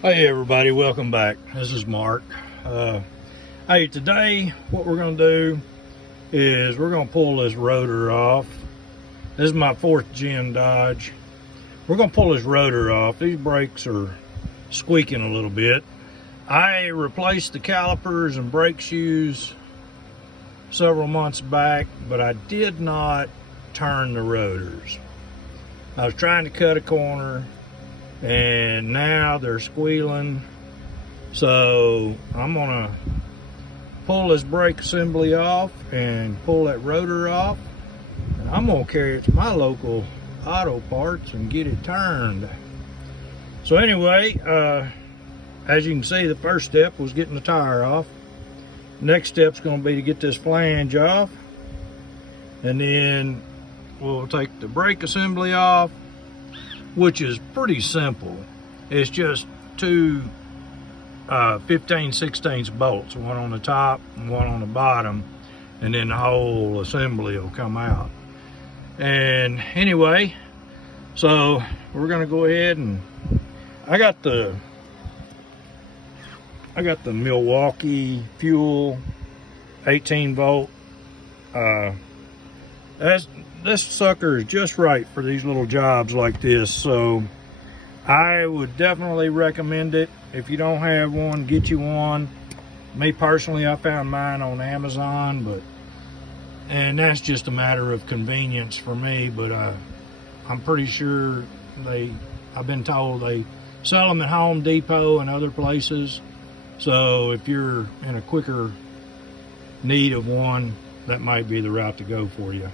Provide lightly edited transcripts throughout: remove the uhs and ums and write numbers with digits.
Hey everybody, welcome back. This is Mark. Hey, today what we're going to do is we're going to pull this rotor off. This is my 4th gen Dodge. We're going to pull this rotor off. These brakes are squeaking a little bit. I replaced the calipers and brake shoes several months back, but I did not turn the rotors. I was trying to cut a corner and now they're squealing, so I'm gonna pull this brake assembly off and pull that rotor off, and I'm gonna carry it to my local auto parts and get it turned. So anyway, as you can see, the first step was getting the tire off. Next step's gonna be to get this flange off, and then we'll take the brake assembly off, which is pretty simple. It's just two 15/16 bolts, one on the top and one on the bottom, and then the whole assembly will come out. And anyway, so we're gonna go ahead and I got the Milwaukee Fuel 18 volt. This sucker is just right for these little jobs like this, so I would definitely recommend it. If you don't have one, get you one. Me personally, I found mine on Amazon, and that's just a matter of convenience for me, but I'm pretty sure I've been told they sell them at Home Depot and other places, so if you're in a quicker need of one, that might be the route to go for you.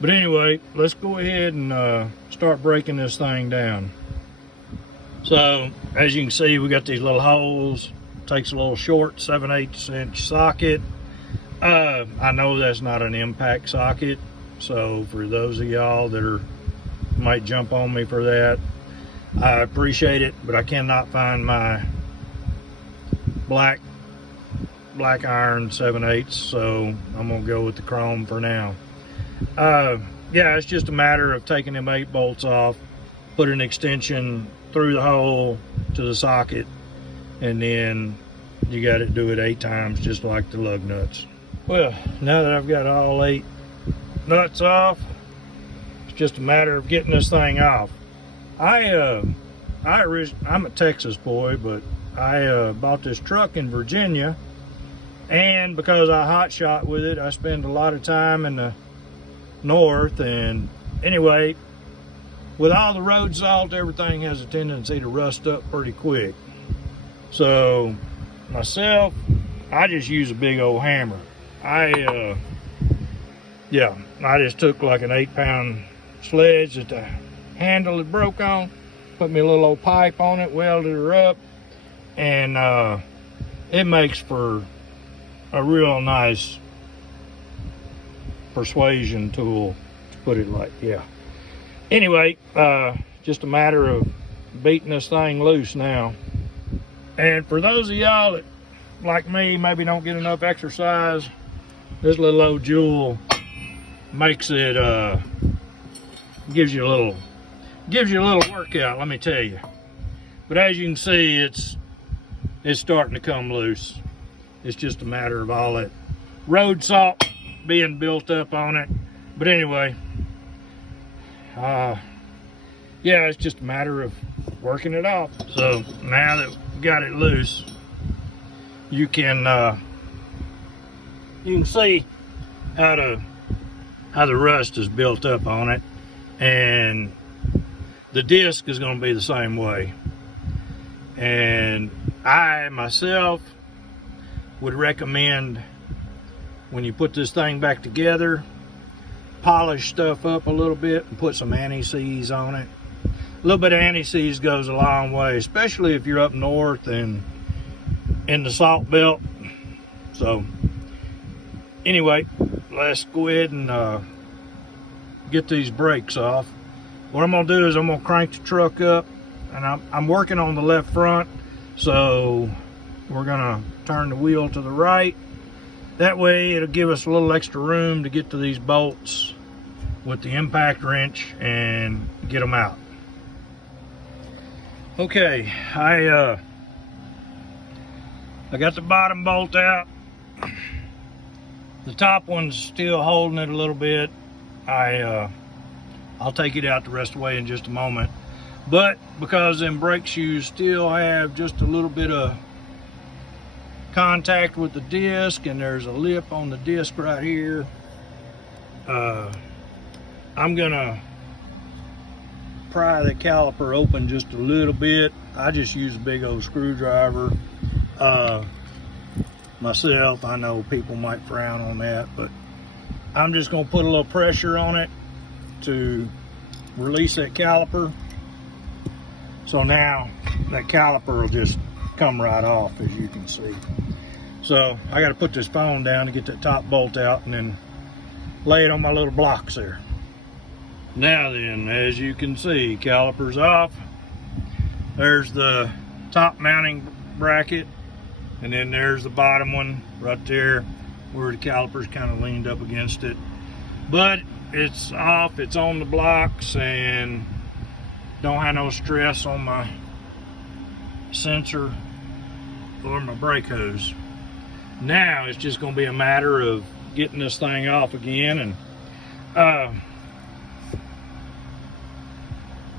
But anyway, let's go ahead and start breaking this thing down. So as you can see, we got these little holes. Takes a little short 7/8 inch socket. I know that's not an impact socket, so for those of y'all that might jump on me for that, I appreciate it, but I cannot find my black iron 7/8, so I'm gonna go with the chrome for now. Yeah, it's just a matter of taking them 8 bolts off, put an extension through the hole to the socket, and then you got to do it 8 times, just like the lug nuts. Well, now that I've got all 8 nuts off, it's just a matter of getting this thing off. I'm a Texas boy, but I bought this truck in Virginia, and because I hot shot with it, I spend a lot of time in the north. And anyway, with all the road salt, everything has a tendency to rust up pretty quick. So myself, I just use a big old hammer. I just took like an 8-pound sledge that the handle had broke on, put me a little old pipe on it, welded her up, and it makes for a real nice persuasion tool, to put it like. Anyway, just a matter of beating this thing loose now. And for those of y'all that, like me, maybe don't get enough exercise, this little old jewel makes it gives you a little workout, let me tell you. But as you can see, it's starting to come loose. It's just a matter of all that road salt being built up on it. But anyway, yeah, it's just a matter of working it off. So now that we got it loose, you can see how the rust is built up on it, and the disc is going to be the same way. And I myself would recommend, when you put this thing back together, polish stuff up a little bit and put some anti-seize on it. A little bit of anti-seize goes a long way, especially if you're up north and in the salt belt. So anyway, let's go ahead and get these brakes off. What I'm gonna do is I'm gonna crank the truck up, and I'm working on the left front, so we're gonna turn the wheel to the right. That way it'll give us a little extra room to get to these bolts with the impact wrench and get them out. Okay, I got the bottom bolt out. The top one's still holding it a little bit. I'll take it out the rest of the way in just a moment. But because them brake shoes still have just a little bit of contact with the disc, and there's a lip on the disc right here, I'm gonna pry the caliper open just a little bit. I just use a big old screwdriver. Myself, I know people might frown on that, but I'm just gonna put a little pressure on it to release that caliper. So now that caliper will just come right off, as you can see. So I got to put this phone down to get that top bolt out and then lay it on my little blocks there. Now then, as you can see, caliper's off. There's the top mounting bracket, and then there's the bottom one right there where the caliper's kind of leaned up against it. But it's off, it's on the blocks, and don't have no stress on my sensor or my brake hose. Now it's just going to be a matter of getting this thing off again, and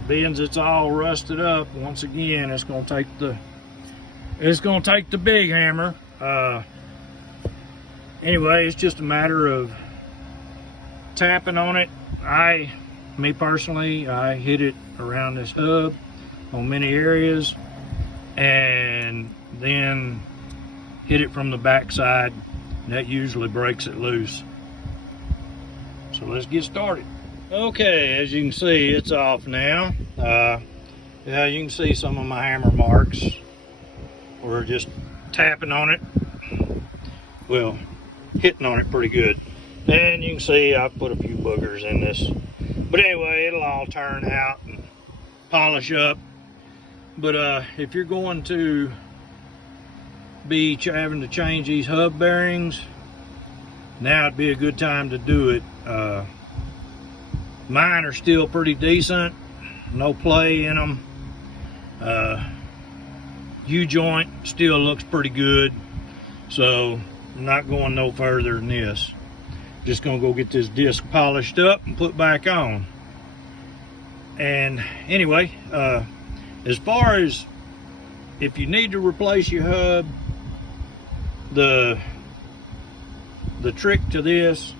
being it's all rusted up, once again it's going to take the big hammer. Anyway, it's just a matter of tapping on it. Me personally, I hit it around this hub on many areas, and then hit it from the back side. That usually breaks it loose. So let's get started. Okay, as you can see, it's off now. Yeah, you can see some of my hammer marks. We're just tapping on it. Well, hitting on it pretty good. And you can see I've put a few boogers in this. But anyway, it'll all turn out and polish up. But if you're going to be having to change these hub bearings, now would be a good time to do it. Mine are still pretty decent, no play in them. U-joint still looks pretty good, so I'm not going no further than this. Just gonna go get this disc polished up and put back on. And anyway, as far as if you need to replace your hub, the trick to this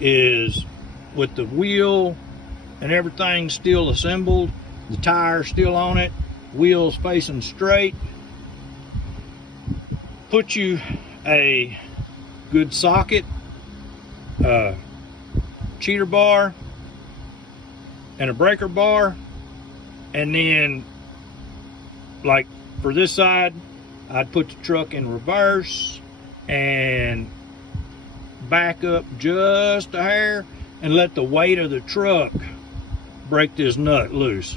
is, with the wheel and everything still assembled, the tire still on it, wheels facing straight, put you a good socket, cheater bar, and a breaker bar, and then, like for this side, I'd put the truck in reverse and back up just a hair and let the weight of the truck break this nut loose,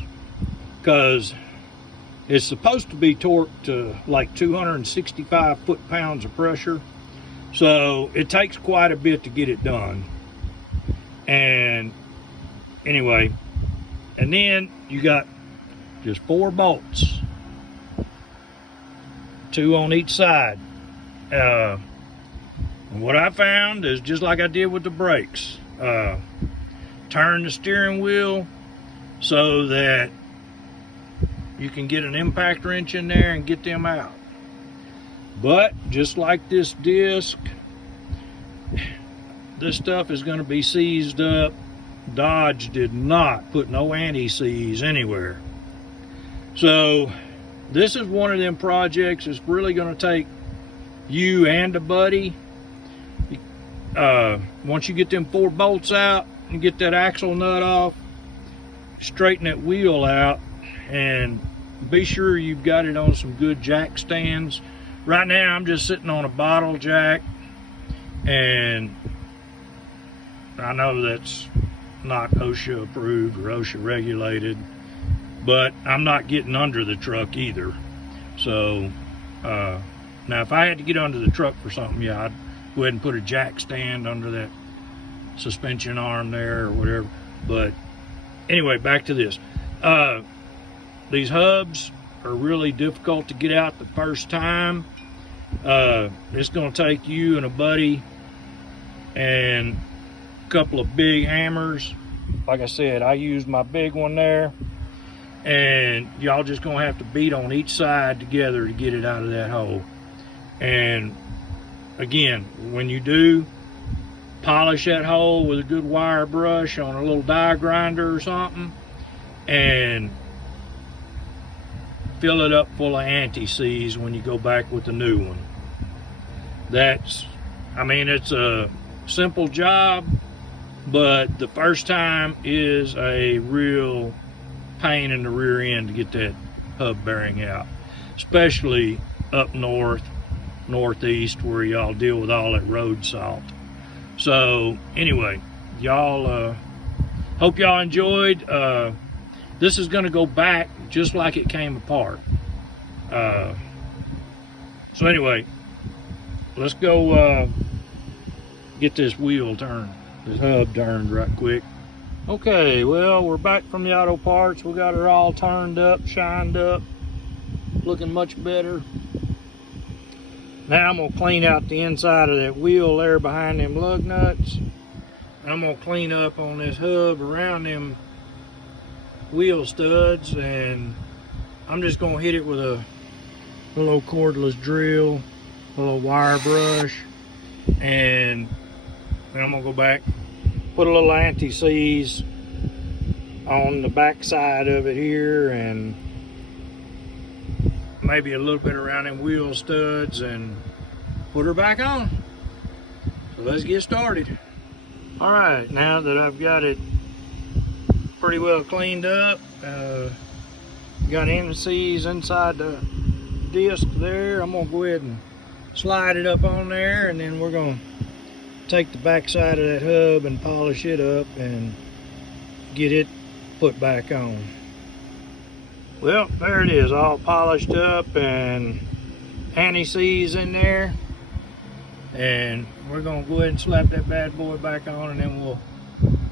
because it's supposed to be torqued to like 265 foot-pounds of pressure, so it takes quite a bit to get it done. And anyway, and then you got just 4 bolts, 2 on each side. And what I found is, just like I did with the brakes, turn the steering wheel so that you can get an impact wrench in there and get them out. But just like this disc, this stuff is going to be seized up. Dodge did not put no anti-seize anywhere. So this is one of them projects that's really going to take you and a buddy. Once you get them 4 bolts out and get that axle nut off, straighten that wheel out, and be sure you've got it on some good jack stands. Right now I'm just sitting on a bottle jack, and I know that's not OSHA approved or OSHA regulated, but I'm not getting under the truck either. So now if I had to get under the truck for something, yeah, I'd go ahead and put a jack stand under that suspension arm there or whatever. But anyway, back to this. these hubs are really difficult to get out the first time. It's going to take you and a buddy and a couple of big hammers. Like I said, I used my big one there, and y'all just going to have to beat on each side together to get it out of that hole. And again, when you do, polish that hole with a good wire brush on a little die grinder or something, and fill it up full of anti-seize when you go back with the new one. I mean, it's a simple job, but the first time is a real pain in the rear end to get that hub bearing out, especially up north, northeast, where y'all deal with all that road salt. So anyway, y'all, hope y'all enjoyed. This is going to go back just like it came apart. So anyway, let's go get this wheel turned, this hub turned right quick. Okay, well, we're back from the auto parts. We got her all turned up, shined up, looking much better. Now I'm going to clean out the inside of that wheel there behind them lug nuts. I'm going to clean up on this hub around them wheel studs, and I'm just going to hit it with a little cordless drill, a little wire brush, and then I'm going to go back, put a little anti-seize on the back side of it here, and maybe a little bit around them wheel studs, and put her back on. So let's get started. All right, now that I've got it pretty well cleaned up, got anti-seize inside the disc there, I'm gonna go ahead and slide it up on there, and then we're gonna take the back side of that hub and polish it up and get it put back on. Well, there it is, all polished up and anti-seize in there. And we're gonna go ahead and slap that bad boy back on, and then we'll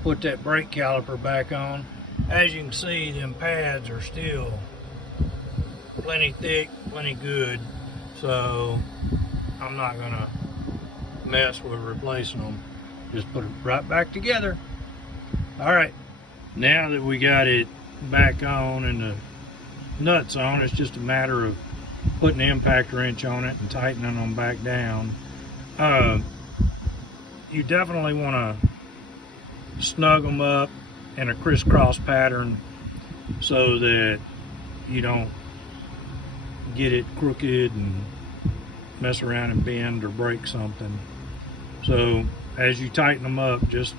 put that brake caliper back on. As you can see, them pads are still plenty thick, plenty good. So I'm not gonna mess with replacing them. Just put it right back together. All right, now that we got it back on and the nuts on, it's just a matter of putting the impact wrench on it and tightening them back down. You definitely want to snug them up in a crisscross pattern so that you don't get it crooked and mess around and bend or break something. So as you tighten them up, just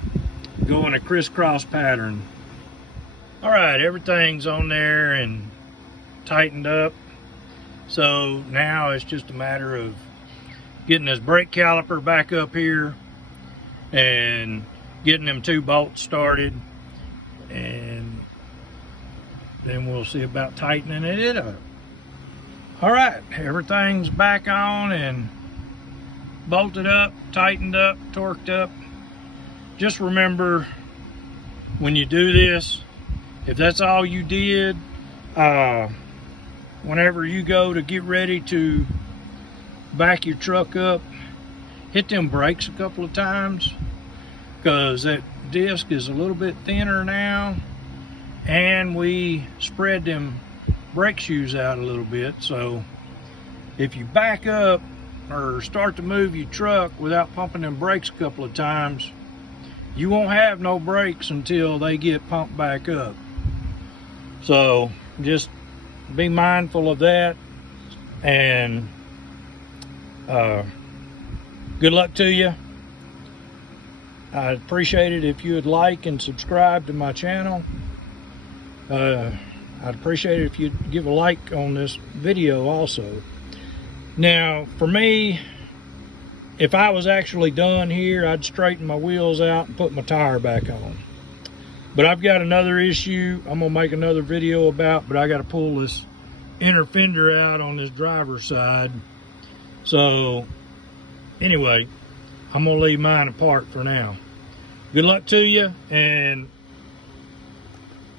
go in a crisscross pattern. All right, everything's on there and tightened up. So now it's just a matter of getting this brake caliper back up here and getting them 2 bolts started, and then we'll see about tightening it up. All right, everything's back on and bolted up, tightened up, torqued up. Just remember, when you do this, if that's all you did, whenever you go to get ready to back your truck up, hit them brakes a couple of times, because that disc is a little bit thinner now, and we spread them brake shoes out a little bit. So if you back up or start to move your truck without pumping them brakes a couple of times, you won't have no brakes until they get pumped back up. So just be mindful of that, and good luck to you. I'd appreciate it if you would like and subscribe to my channel. I'd appreciate it if you'd give a like on this video also. Now, for me, if I was actually done here, I'd straighten my wheels out and put my tire back on. But I've got another issue I'm gonna make another video about, but I gotta pull this inner fender out on this driver's side. So anyway, I'm gonna leave mine apart for now. Good luck to you, and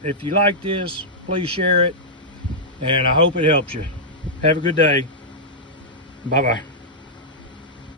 if you like this, please share it. And I hope it helps you. Have a good day. Bye-bye.